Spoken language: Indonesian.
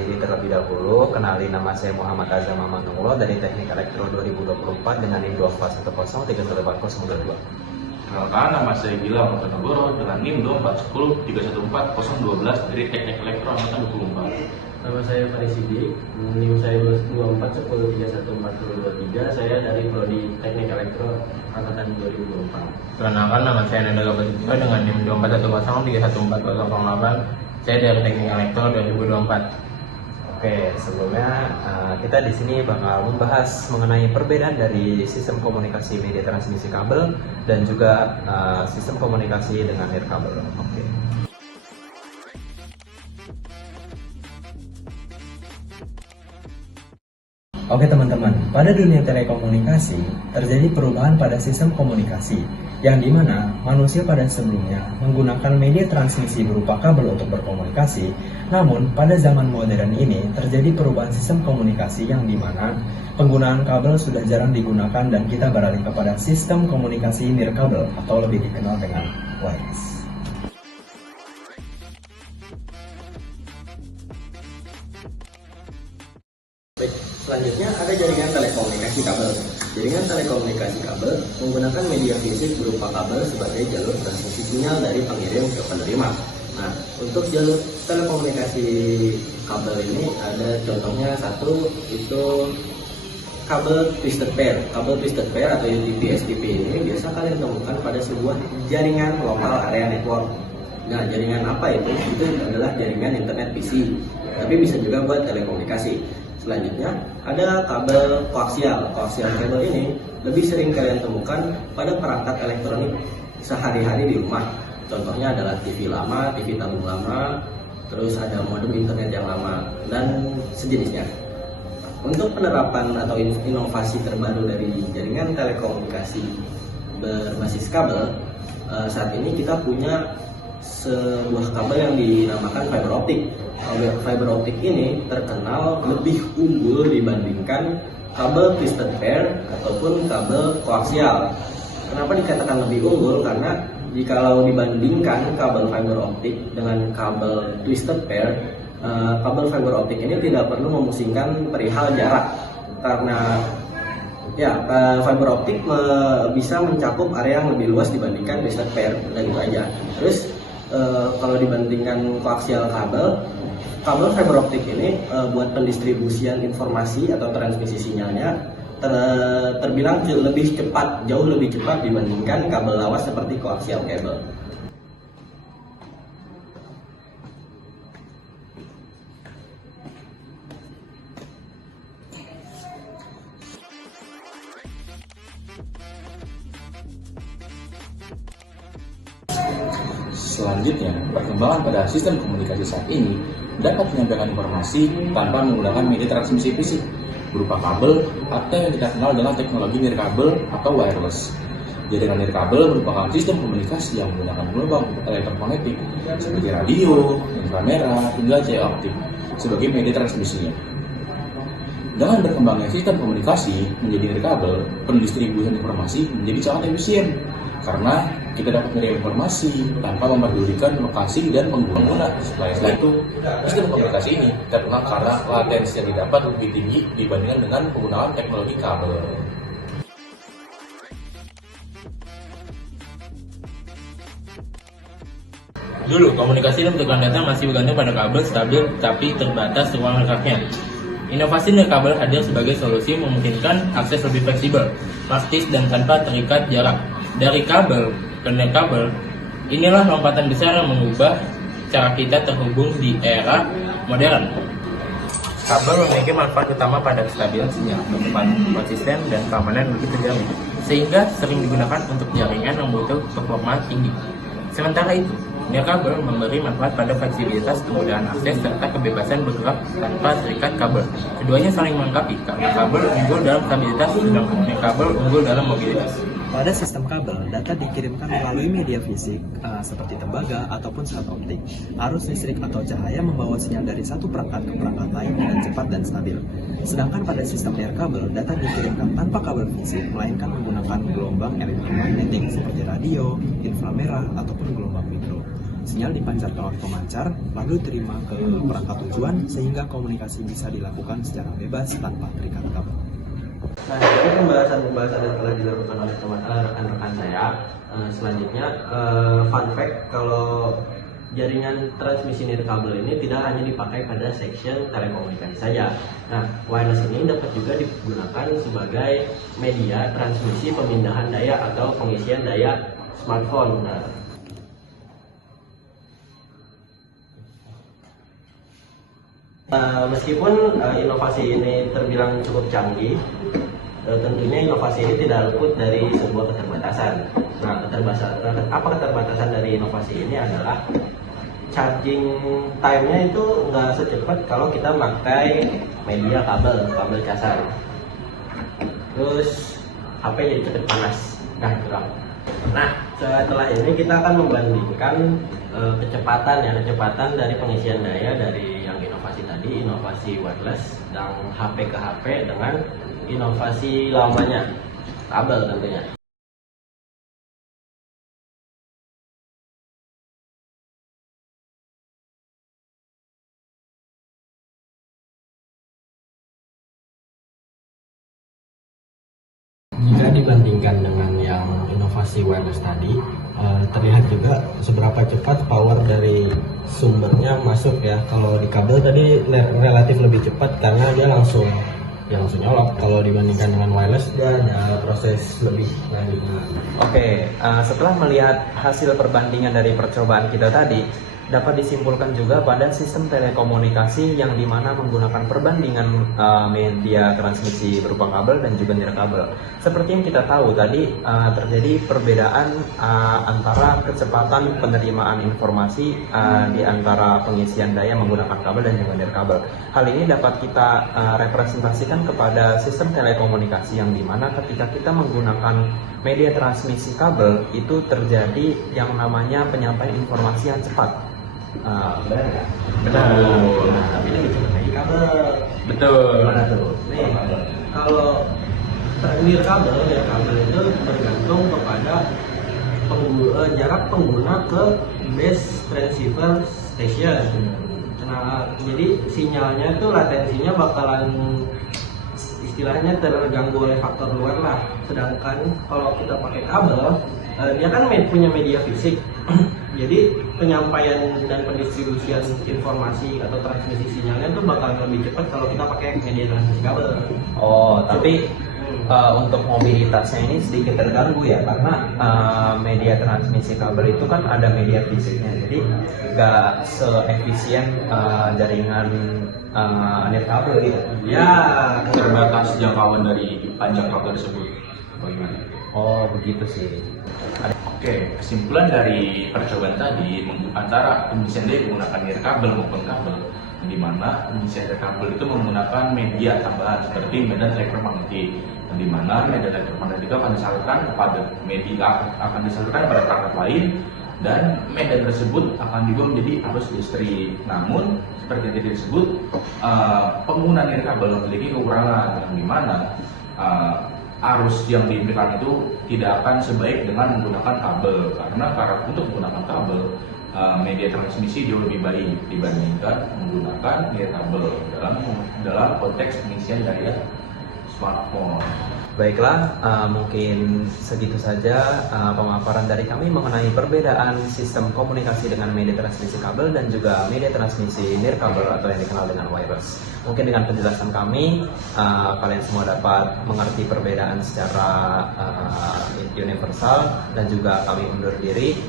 diri terlebih dahulu. Kenalin, nama saya Muhammad Azam Amanullah dari Teknik Elektro 2024 dengan NIM 24103144022. Perkenalkan, nama saya Gilang Montenegoro dengan NIM 24103144012 dari Teknik Elektro angkatan 24. Nama saya Faris Sidik, NIM saya 24103144023. Saya dari Prodi Teknik Elektro angkatan 2024. Perkenalkan, nama saya Nanda Gabasudra dengan NIM 24103144008. Saya dari Teknik Elektro 2024. Oke, sebelumnya kita di sini bakal membahas mengenai perbedaan dari sistem komunikasi media transmisi kabel dan juga sistem komunikasi dengan nirkabel. Oke. Oke teman-teman, pada dunia telekomunikasi terjadi perubahan pada sistem komunikasi yang dimana manusia pada sebelumnya menggunakan media transmisi berupa kabel untuk berkomunikasi. Namun pada zaman modern ini terjadi perubahan sistem komunikasi yang dimana penggunaan kabel sudah jarang digunakan dan kita beralih kepada sistem komunikasi nirkabel atau lebih dikenal dengan wireless. Baik, selanjutnya ada jaringan telekomunikasi kabel. Jaringan telekomunikasi kabel menggunakan media fisik berupa kabel sebagai jalur transmisi sinyal dari pengirim ke penerima. Nah, untuk jalur telekomunikasi kabel ini ada contohnya satu itu kabel twisted pair. Kabel twisted pair atau UTP-STP ini biasa kalian temukan pada sebuah jaringan lokal area network. Nah, jaringan apa itu? Itu adalah jaringan internet PC, tapi bisa juga buat telekomunikasi. Selanjutnya ada kabel koaksial. Koaksial kabel ini lebih sering kalian temukan pada perangkat elektronik sehari-hari di rumah. Contohnya adalah TV lama, TV tabung lama, terus ada modem internet yang lama dan sejenisnya. Untuk penerapan atau inovasi terbaru dari jaringan telekomunikasi berbasis kabel, saat ini kita punya sebuah kabel yang dinamakan fiber optik. Fiber optik ini terkenal lebih unggul dibandingkan kabel twisted pair ataupun kabel koaksial. Kenapa dikatakan lebih unggul? Karena jikalau dibandingkan kabel fiber optik dengan kabel twisted pair, kabel fiber optik ini tidak perlu memusingkan perihal jarak karena fiber optik bisa mencakup area yang lebih luas dibandingkan twisted pair, dan itu aja. Terus kalau dibandingkan koaksial kabel fiber optik ini buat pendistribusian informasi atau transmisi sinyalnya terbilang lebih cepat, jauh lebih cepat dibandingkan kabel lawas seperti koaksial kabel. Selanjutnya, perkembangan pada sistem komunikasi saat ini dapat menyampaikan informasi tanpa menggunakan media transmisi fisik berupa kabel atau yang kita kenal dengan teknologi nirkabel atau wireless. Jaringan nirkabel merupakan sistem komunikasi yang menggunakan gelombang elektromagnetik seperti radio, inframerah, hingga cahaya optik sebagai media transmisinya. Dengan berkembangnya sistem komunikasi menjadi nirkabel, pendistribusian informasi menjadi sangat efisien karena kita dapat menerima informasi tanpa memperdulikan lokasi dan pengguna. Selain itu, sistem komunikasi ini terkenal karena latensi yang didapat lebih tinggi dibandingkan dengan penggunaan teknologi kabel. Dulu, komunikasi dan pertukaran data masih bergantung pada kabel stabil tapi terbatas ruang geraknya. Inovasi nirkabel hadir sebagai solusi memungkinkan akses lebih fleksibel, praktis, dan tanpa terikat jarak. Dari kabel ke nirkabel, inilah lompatan besar yang mengubah cara kita terhubung di era modern. Kabel memiliki manfaat utama pada kestabilan sinyal, konsisten, dan keamanan begitu terjamin, sehingga sering digunakan untuk jaringan yang butuh performa tinggi. Sementara itu, nirkabel memberi manfaat pada fleksibilitas, kemudahan akses, serta kebebasan bergerak tanpa terikat kabel. Keduanya saling melengkapi karena kabel unggul dalam stabilitas, sedangkan nirkabel unggul dalam mobilitas. Pada sistem kabel, data dikirimkan melalui media fisik seperti tembaga ataupun zat optik. Arus listrik atau cahaya membawa sinyal dari satu perangkat ke perangkat lain dengan cepat dan stabil. Sedangkan pada sistem nirkabel, data dikirimkan tanpa kabel fisik, melainkan menggunakan gelombang elektromagnetik seperti radio, inframerah, ataupun gelombang mikro. Sinyal dipancarkan oleh pemancar, lalu diterima ke perangkat tujuan sehingga komunikasi bisa dilakukan secara bebas tanpa terikat kabel. Nah, dari pembahasan yang telah dilakukan oleh rekan-rekan saya, selanjutnya fun fact kalau jaringan transmisi nirkabel ini tidak hanya dipakai pada section telekomunikasi saja. Nah, wireless ini dapat juga digunakan sebagai media transmisi pemindahan daya atau pengisian daya smartphone. Meskipun inovasi ini terbilang cukup canggih, tentunya inovasi ini tidak luput dari sebuah keterbatasan. Nah, keterbatasan dari inovasi ini adalah charging time-nya itu nggak secepat kalau kita pakai media kabel casan. Terus HP jadi cepat panas. Nah, itulah. Nah, setelah ini kita akan membandingkan kecepatan dari pengisian daya dari yang inovasi tadi, inovasi wireless dan HP ke HP dengan inovasi lamanya, kabel tentunya. Jika dibandingkan dengan yang inovasi wireless tadi, terlihat juga seberapa cepat power dari sumbernya masuk ya. Kalau di kabel tadi relatif lebih cepat karena dia langsung nyolok. Kalau dibandingkan dengan wireless dia ada proses lebih lanjut. Oke, setelah melihat hasil perbandingan dari percobaan kita tadi, dapat disimpulkan juga pada sistem telekomunikasi yang dimana menggunakan perbandingan media transmisi berupa kabel dan juga nirkabel. Seperti yang kita tahu tadi, terjadi perbedaan antara kecepatan penerimaan informasi di antara pengisian daya menggunakan kabel dan juga nirkabel. Hal ini dapat kita representasikan kepada sistem telekomunikasi yang dimana ketika kita menggunakan media transmisi kabel itu terjadi yang namanya penyampaian informasi yang cepat. Benar nggak? Benar. Nah, tapi lebih cepat dari kabel. Betul. Gimana tuh? Nih, kalau nirkabel itu bergantung kepada jarak pengguna ke base transceiver station. Nah, jadi sinyalnya itu latensinya bakalan istilahnya terganggu oleh faktor luar lah. Sedangkan kalau kita pakai kabel, dia kan punya media fisik. Jadi penyampaian dan pendistribusian informasi atau transmisi sinyalnya itu bakal lebih cepat kalau kita pakai media transmisi kabel. Oh, tapi untuk mobilitasnya ini sedikit terganggu ya, karena media transmisi kabel itu kan ada media fisiknya, jadi nggak seefisien jaringan nirkabel gitu. Ya, Terbatas jangkauan dari panjang kabel tersebut. Bagaimana? Oh, begitu sih. Oke, kesimpulan dari percobaan tadi antara pengisian daya menggunakan nirkabel maupun kabel, di mana pengisian nirkabel itu menggunakan media tambahan seperti medan elektromagnetik, di mana medan elektromagnetik itu akan disalurkan pada perangkat lain, dan medan tersebut akan juga menjadi arus listrik. Namun seperti yang tadi disebut, penggunaan nirkabel memiliki kekurangan yang dimana arus yang diberikan itu tidak akan sebaik dengan menggunakan kabel, karena untuk menggunakan kabel media transmisi jauh lebih baik dibandingkan menggunakan nirkabel dalam konteks pengisian daya smartphone. Baiklah, mungkin segitu saja pemaparan dari kami mengenai perbedaan sistem komunikasi dengan media transmisi kabel dan juga media transmisi nirkabel atau yang dikenal dengan wireless. Mungkin dengan penjelasan kami, kalian semua dapat mengerti perbedaan secara universal dan juga kami undur diri.